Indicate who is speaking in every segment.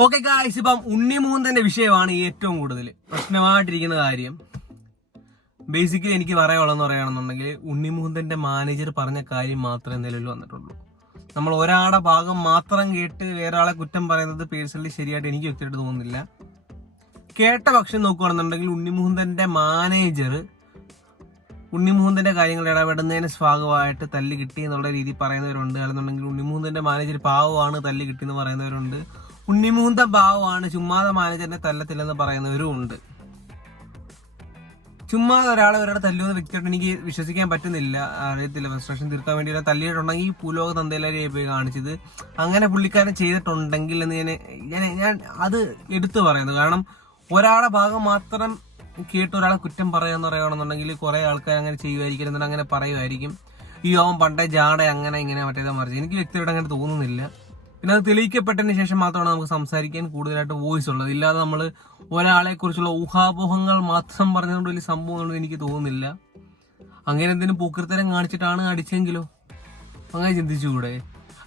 Speaker 1: Okay guys ഇപ്പം ഉണ്ണിമൂന്തന്റെ വിഷയമാണ് ഏറ്റവും കൂടുതൽ. പ്രശ്നമായിട്ടിരിക്കുന്ന കാര്യം. ബേസിക്കലി എനിക്ക് പറയാനുള്ളതെന്ന് പറയുകയാണെന്നുണ്ടെങ്കിൽ ഉണ്ണിമൂന്തന്റെ മാനേജർ പറഞ്ഞ കാര്യം മാത്രമേ നിലവിൽ വന്നിട്ടുള്ളൂ. നമ്മൾ ഒരാളുടെ ഭാഗം മാത്രം കേട്ട് വേറെ ആളെ കുറ്റം പറയുന്നത് പേഴ്സണലി ശരിയായിട്ട് എനിക്ക് വ്യക്തിയായിട്ട് തോന്നുന്നില്ല. കേട്ട പക്ഷം നോക്കുകയാണെന്നുണ്ടെങ്കിൽ ഉണ്ണിമുഹന്തന്റെ മാനേജർ ഉണ്ണിമുഹന്തന്റെ കാര്യങ്ങൾ ഇടപെടുന്നതിന് ഭാഗമായിട്ട് തല്ലി കിട്ടി എന്നുള്ള രീതി പറയുന്നവരുണ്ട്. അല്ലെന്നുണ്ടെങ്കിൽ ഉണ്ണിമുഹന്തന്റെ മാനേജർ പാവമാണ് തല്ലി കിട്ടി എന്ന് പറയുന്നവരുണ്ട്. ഉണ്ണിമുകുന്ദൻ ഭാവമാണ് ചുമ്മാതെ മാനേജറിനെ തല്ലത്തില്ലെന്ന് പറയുന്നവരും ഉണ്ട് ചുമ്മാതെ ഒരാളെ ഒരാളെ തല്ലുന്ന വ്യക്തിയായിട്ട് എനിക്ക് വിശ്വസിക്കാൻ പറ്റുന്നില്ല. അറിയത്തില്ല ഫ്രസ്ട്രേഷൻ തീർക്കാൻ വേണ്ടി ഒരാൾ തല്ലിയിട്ടുണ്ടെങ്കിൽ ഈ ഭൂലോക തന്തയിലായി പോയി കാണിച്ചത്. അങ്ങനെ പുള്ളിക്കാരൻ ചെയ്തിട്ടുണ്ടെങ്കിൽ എന്ന് ഞാൻ ഞാൻ അത് എടുത്തു പറയുന്നു. കാരണം ഒരാളെ ഭാഗം മാത്രം കേട്ട് ഒരാളെ കുറ്റം പറയാന്ന് പറയുകയാണെന്നുണ്ടെങ്കിൽ കുറെ ആൾക്കാർ അങ്ങനെ ചെയ്യുമായിരിക്കും എന്നിട്ട് അങ്ങനെ പറയുമായിരിക്കും. ഈ അവൻ പണ്ടേ ജാട അങ്ങനെ ഇങ്ങനെ മറ്റേതാ മറിച്ച്. എനിക്ക് വ്യക്തിയോട് അങ്ങനെ തോന്നുന്നില്ല. പിന്നെ അത് തെളിയിക്കപ്പെട്ടതിന് ശേഷം മാത്രമാണ് നമുക്ക് സംസാരിക്കാൻ കൂടുതലായിട്ട് വോയിസ് ഉള്ളത്. ഇല്ലാതെ നമ്മൾ ഒരാളെ കുറിച്ചുള്ള ഊഹാപോഹങ്ങൾ മാത്രം പറഞ്ഞുകൊണ്ട് വലിയ സംഭവം എനിക്ക് തോന്നുന്നില്ല. അങ്ങനെ എന്തെങ്കിലും പൂക്കൃത്തരം കാണിച്ചിട്ടാണ് അടിച്ചെങ്കിലോ? അങ്ങനെ ചിന്തിച്ചുകൂടെ?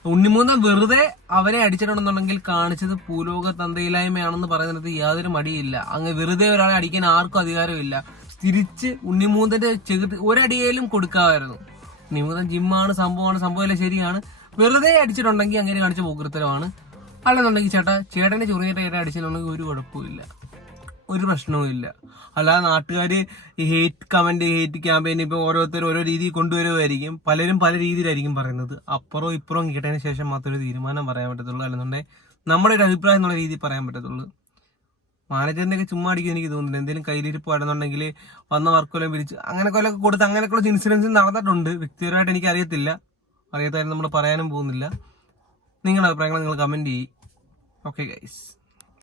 Speaker 1: ഉണ്ണിമൂന്ന വെറുതെ അവരെ അടിച്ചിട്ടുണ്ടെന്നുണ്ടെങ്കിൽ കാണിച്ചത് ഭൂലോക തന്തയില്ലായ്മയാണെന്ന് പറയുന്നത് യാതൊരു മടിയില്ല. അങ്ങ് വെറുതെ ഒരാളെ അടിക്കാൻ ആർക്കും അധികാരമില്ല. തിരിച്ച് ഉണ്ണിമൂന്തന്റെ ചെകുതി ഒരടിയേലും കൊടുക്കാമായിരുന്നു. ഉണ്ണിമൂന്തൻ ജിമ്മാണ് സംഭവമാണ് സംഭവമല്ല ശരിയാണ്. വെറുതെ അടിച്ചിട്ടുണ്ടെങ്കിൽ അങ്ങനെ കാണിച്ച പോക്കൃത്തരമാണ് അല്ലെന്നുണ്ടെങ്കിൽ ചേട്ടാ ചേട്ടനെ ചെറിയ ചേട്ടൻ അടിച്ചിട്ടുണ്ടെങ്കിൽ ഒരു കുഴപ്പമില്ല ഒരു പ്രശ്നവും ഇല്ല അല്ലാതെ നാട്ടുകാർ ഹേറ്റ് കമന്റ് ഹേറ്റ് ക്യാമ്പയിൻ ഇപ്പോൾ ഓരോരുത്തർ ഓരോ രീതിയിൽ കൊണ്ടുവരുമായിരിക്കും പലരും പല രീതിയിലായിരിക്കും പറയുന്നത്. അപ്പുറവും ഇപ്പുറം കേട്ടതിന് ശേഷം മാത്രമേ തീരുമാനം പറയാൻ പറ്റത്തുള്ളൂ. അല്ലെന്നുണ്ടെങ്കിൽ നമ്മുടെ ഒരു അഭിപ്രായം എന്നുള്ള രീതിയിൽ പറയാൻ പറ്റത്തുള്ളൂ. മാനേജറിന്റെ ഒക്കെ ചുമ്മാ അടിക്കും എനിക്ക് തോന്നുന്നില്ല. എന്തെങ്കിലും കയ്യിലിരിപ്പ് ആണെന്നുണ്ടെങ്കിൽ വന്ന വർക്കുകളെ പിരിച്ച് അങ്ങനെ കൊല്ലൊക്കെ കൊടുത്ത് അങ്ങനെയൊക്കെ ഇൻസിഡൻസ് നടന്നിട്ടുണ്ട്. വ്യക്തിപരമായിട്ട് എനിക്ക് അറിയത്തില്ല അറിയാത്തായിരുന്നു നമ്മൾ പറയാനും പോകുന്നില്ല. നിങ്ങളുടെ അഭിപ്രായങ്ങൾ നിങ്ങൾ കമന്റ് ചെയ്യും. Okay guys